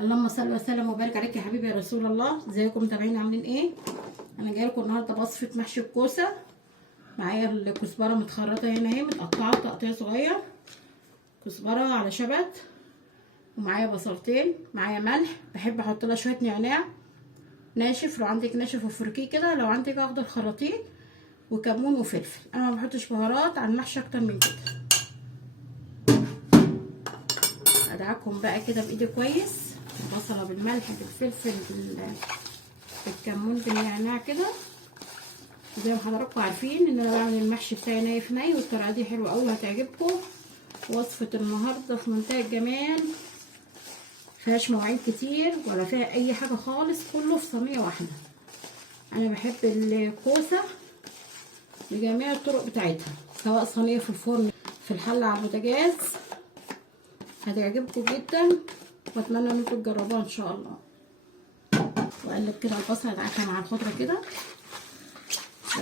اللهم صل وسلم وبارك عليك يا حبيبي يا رسول الله. ازيكم متابعين عاملين ايه؟ انا جايه لكم النهارده بوصفه محشي الكوسه. معايا الكزبره متخرطه هنا اهي، متقطعه تقطيع صغير، كزبره على شبت، ومعايا بصلتين، معايا ملح، بحب احط لها شويه نعناع ناشف، لو عندك ناشف وفركيه كده، لو عندك اخضر خراطيه، وكمون وفلفل. انا ما بحطش بهارات على المحشي اكتر من كده. ادعكهم بقى كده بايدي كويس، البصله بالملح بالفلفل بالكمون بالنعناع كده. زي ما حضراتكم عارفين ان انا بعمل المحشي بتاعي ني في ني، والطريقه دي حلوه قوي هتعجبكم. وصفه النهارده في منتهى الجمال، مفيهاش مواعين كتير ولا فيها اي حاجه خالص، كله في صينيه واحده. انا بحب الكوسه بجميع الطرق بتاعتها، سواء صينيه في الفرن، في الحله على البوتاجاز، هتعجبكم جدا، واتمنى انكم تجربوها ان شاء الله. واقلب كده البصل ادعكها مع الخضره كده.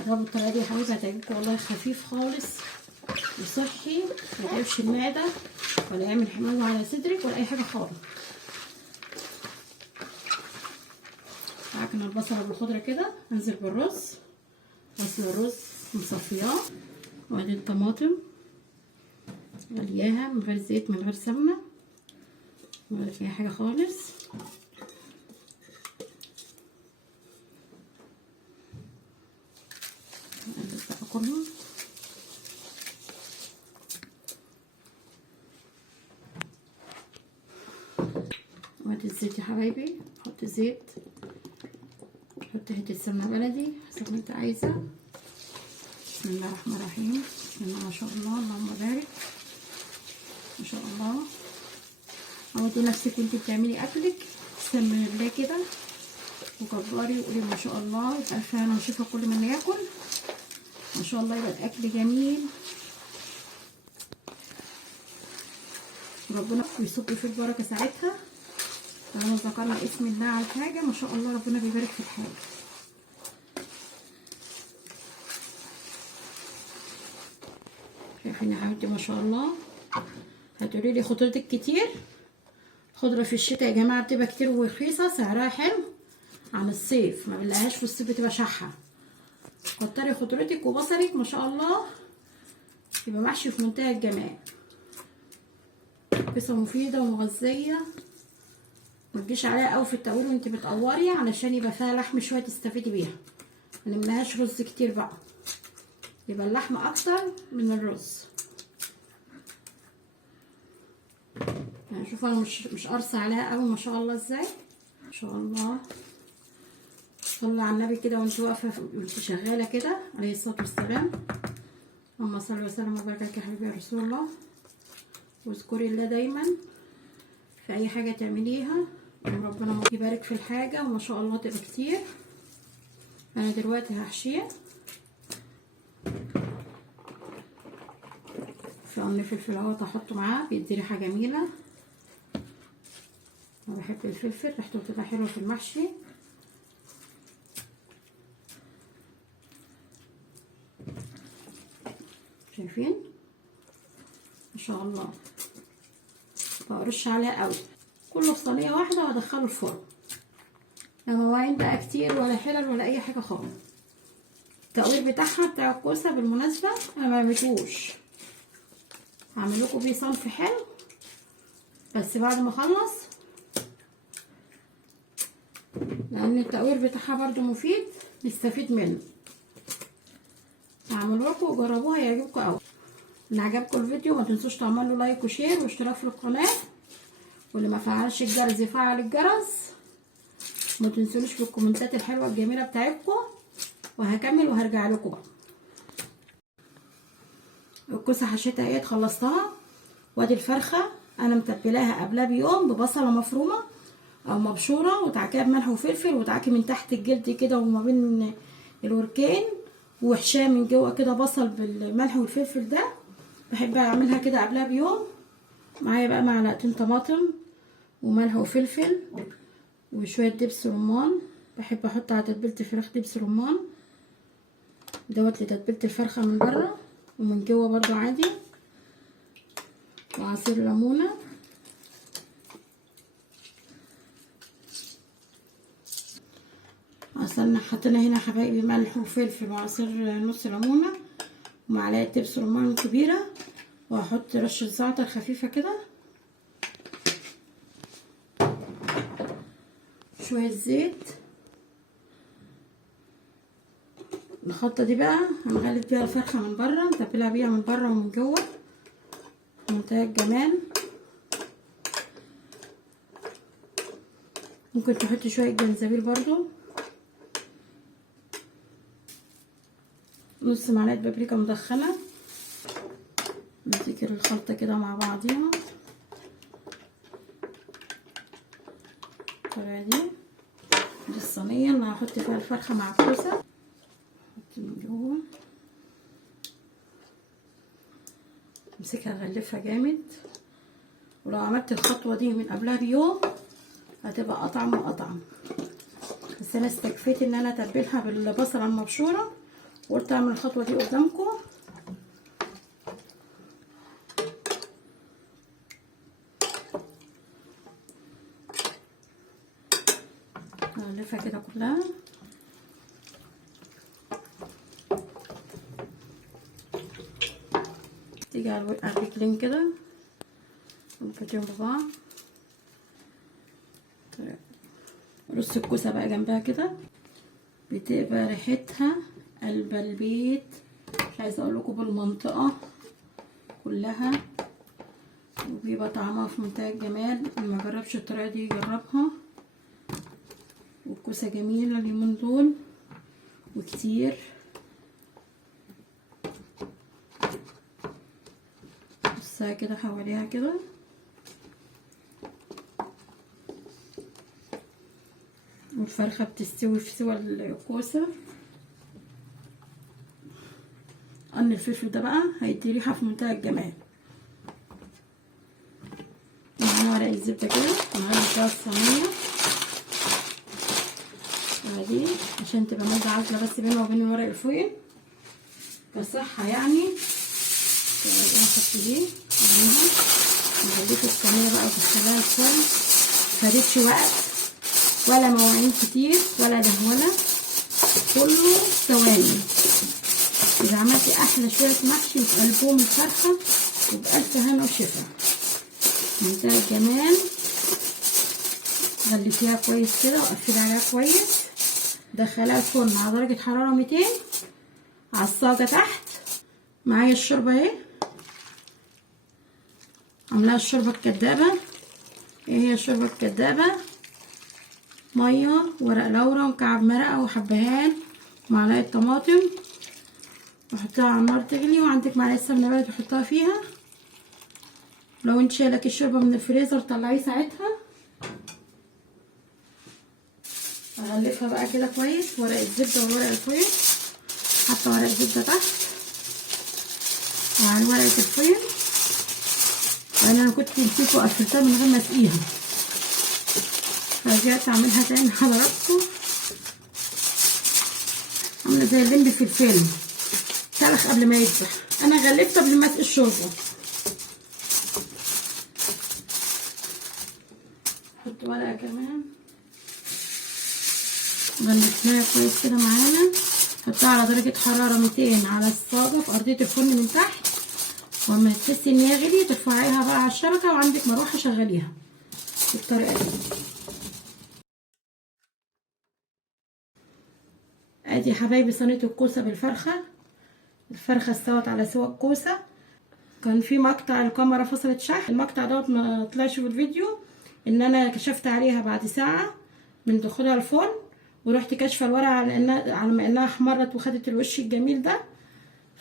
جربوا الطريقه دي يا حبايبي هتعجبكم والله، خفيف خالص وصحي، ما يتعبش المعده ولا يعمل حموضه على صدرك ولا اي حاجه خالص. عجن البصله بالخضره كده، انزل بالرز، غسل الرز مصفياه، وادي الطماطم غلياها من غير زيت من غير سمنه من غير اي حاجه خالص. نقلب بقى كله. وادي الزيت يا حبايبي، حط زيت، حط حته سمنه بلدي حسب ما انت عايزه. بسم الله الرحمن الرحيم، بسم الله ما شاء الله، اللهم بارك ما شاء الله. عودي نفسك وانت بتعملي اكلك، سمي الله كده وكبري وقولي ما شاء الله، يبقى الف هنا وشفا كل من ياكل ما شاء الله، يبقى الاكل جميل، ربنا يصب في البركه ساعتها. طالما ذكرنا اسم الله على الحاجه ما شاء الله ربنا بيبارك في الحاجه. شايفين يا حبيبتي ما شاء الله. هتقولي لي خضرتك كتير، خضره في الشتاء يا جماعه بتبقى كتير ورخيصه، سعرها حلو عن الصيف، ما بنلاقيهاش في الصيف بتبقى شحه. كتري خضرتك وبصلك ما شاء الله، يبقى محشي في منتهى الجمال. قصه مفيده ومغذيه، ما تجيش عليها قوي في التقوير وانت بتقوري، علشان يبقى فيها لحم شويه تستفيدي بيها، ما نملاهاش رز كتير بقى، يبقى اللحم اكتر من الرز. يعني شوفوا انا مش قارصه عليها قوي ما شاء الله ازاي، ما شاء الله. صلي على النبي كده وانت واقفه وانت شغاله كده عليه الصلاه والسلام. اللهم صل وسلم وبارك عليك يا حبيبي يا رسول الله. واذكري الله دايما في اي حاجه تعمليها، ربنا يبارك في الحاجه وما شاء الله تبقى كتير. انا دلوقتي هحشيها في قرن فلفل اهوت، احطه معاه بيدي ريحه جميله. انا بحب الفلفل، ريحته بتبقى حلوه في المحشي. شايفين ما شاء الله، بقرش عليها قوي، كله في صينيه واحده وادخله الفرن. لا مواعين بقى كتير ولا حلل ولا اي حاجه خالص. التقوير بتاعها بتاع الكوسه بالمناسبه انا ما عملتوش، هعمل لكم بيه صنف حلو، بس بعد ما اخلص، لان التقوير بتاعها برضو مفيد نستفيد منه. هعمله لكم وجربوها هيعجبكم قوي. ان عجبكم الفيديو ما تنسوش تعملوا لايك وشير واشتراك في القناه، واللي ما فعلش الجرس يفعل الجرس. ما تنسونيش في الكومنتات الحلوه الجميله بتاعتكم، وهكمل وهرجع لكم بقى. الكوسه حشيتها اهي خلصتها، وادي الفرخه انا متبلاها قبلها بيوم ببصله مفرومه او مبشوره، وتعكيها بملح وفلفل، وتعكي من تحت الجلد كده وما بين الوركين، وحشاه من جوه كده بصل بالملح والفلفل ده. بحب اعملها كده قبلها بيوم. معايا بقى معلقتين طماطم وملح وفلفل وشويه دبس رمان، بحب احط على تتبيله الفراخ دبس رمان دوت لتتبيله الفرخه من بره ومن جوه برضو عادي، وعصير ليمونه حطينا هنا حبايبي ملح وفلفل وعصير نص ليمونه ومعلقه دبس رمان كبيره، وهحط رشه زعتر خفيفه كده، شويه زيت. الخلطه دي بقى هنغلف بيها الفرخه من بره، نتبلها بيها من بره ومن جوه منتهى الجمال. ممكن تحطي شويه جنزبيل برضو، نص معلقه بابريكا مدخنه. نفتكر الخلطه كده مع بعضيها بالطريقه دي. دي الصينيه اللي هحط فيها الفرخه مع الكوسه، احط من جوه، امسكها اغلفها جامد. ولو عملت الخطوه دي من قبلها بيوم هتبقى اطعم واطعم، بس انا استكفيت ان انا اتبلها بالبصله المبشوره وقلت اعمل الخطوه دي قدامكم. هنلفها كده كلها. تيجي على الرجلين كده ونفتهم ببعض. رص الكوسه بقى جنبها كده، بتبقى ريحتها قلب البيت، مش عايزه اقول لكم بالمنطقه كلها، وبيبقى طعمها في منتهى الجمال. اللي ما جربش الطريقه دي يجربها. والكوسه جميله اليومين دول وكتير. بصها كده حواليها كده، والفرخه بتستوي في سوى الكوسه. قرن الفلفل ده بقى هيدي ريحه في منتهى الجمال. معانا ورق الزبده كده معانا فيها الصينيه دي عشان تبقى مادة عازله بس بينها وبين الورق الفويل كصحه يعني. هحط دي عليها نغلف الصينيه بقى وتدخلها الفرن. مخدتش وقت ولا مواعين كتير ولا دهونه، كله ثواني. إذا عملتي أحلى شوية محشي في قلبهم الفرخة وبألف هنا وشفا منتهى الجمال. غلفيها كويس كده وقفلي عليها كويس. دخليها الفرن على درجة حرارة 200 على الصاجة تحت. معايا الشوربة اهي، عاملاها الشوربة الكدابة. ايه هي الشوربة الكدابة؟ مية، ورق لورا، ومكعب مرقة، وحبهان، ومعلقة طماطم، وحطها على النار تغلي. وعندك معلقه سمنه بلدي تحطها فيها. لو انت شايلك الشوربه من الفريزر طلعيه ساعتها. هغلفها بقى كده كويس. ورق الزبده والورق الفويل، حاطه ورق الزبده تحت وعلى ورقه الفويل، لان انا كنت نسيت وقفلتها من غير ما اسقيها، فرجعت اعملها تاني لحضراتكم. عامله زي اللمبي في الفيلم، سلخ قبل ما يسبح. انا غلفت قبل ما اسقي الشوربه. احط ورقه كمان غلفناها كويس كده معانا. حطها على درجه حراره 200 على الصاجه في ارضيه الفرن من تحت، ولما تحسي ان هي غليت ترفعيها بقى على الشبكه، وعندك مروحه شغليها بالطريقه دي. ادي يا حبايبي صينيه الكوسه بالفرخه. الفرخه استوت على سوا الكوسه. كان في مقطع الكاميرا فصلت شحن، المقطع دوت ما طلعش في الفيديو، ان انا كشفت عليها بعد ساعه من دخولها الفرن، ورحت كاشفه الورقه على ما انها احمرت وخدت الوش الجميل ده،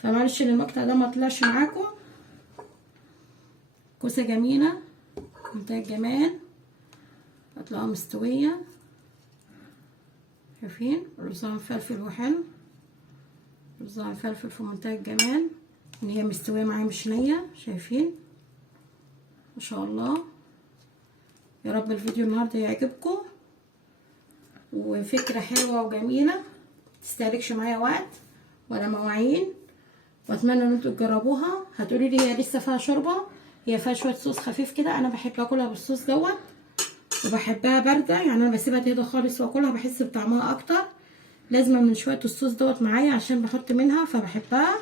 فمعلش ان المقطع ده ما طلعش معاكم. كوسه جميله منتهى الجمال، هتلاقوها مستويه. شايفين رزها مفلفل وحلو، رزها مفلفل في منتهى الجمال، ان هي مستويه معايا مش نيه. شايفين ما شاء الله. يا رب الفيديو النهارده يعجبكم، وفكره حلوه وجميله متستهلكش معايا وقت ولا مواعين، واتمنى ان انتوا تجربوها. هتقولي لي هي لسه فيها شوربه، هي فيها شويه صوص خفيف كده. انا بحب اكلها بالصوص دوت، وبحبها بارده، يعني انا بسيبها تهدى خالص واكلها بحس بطعمها اكتر. لازم من شويه الصوص دوت معايا عشان بحط منها فبحبها.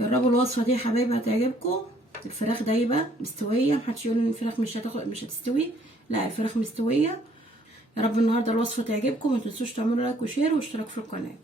جربوا الوصفه دي يا حبايبي هتعجبكم. الفراخ دايبه مستويه، محدش يقول ان الفراخ مش هتستوي، لا الفراخ مستويه. يا رب النهارده الوصفه تعجبكم، ما تنسوش تعملوا لايك وشير واشتراك في القناه.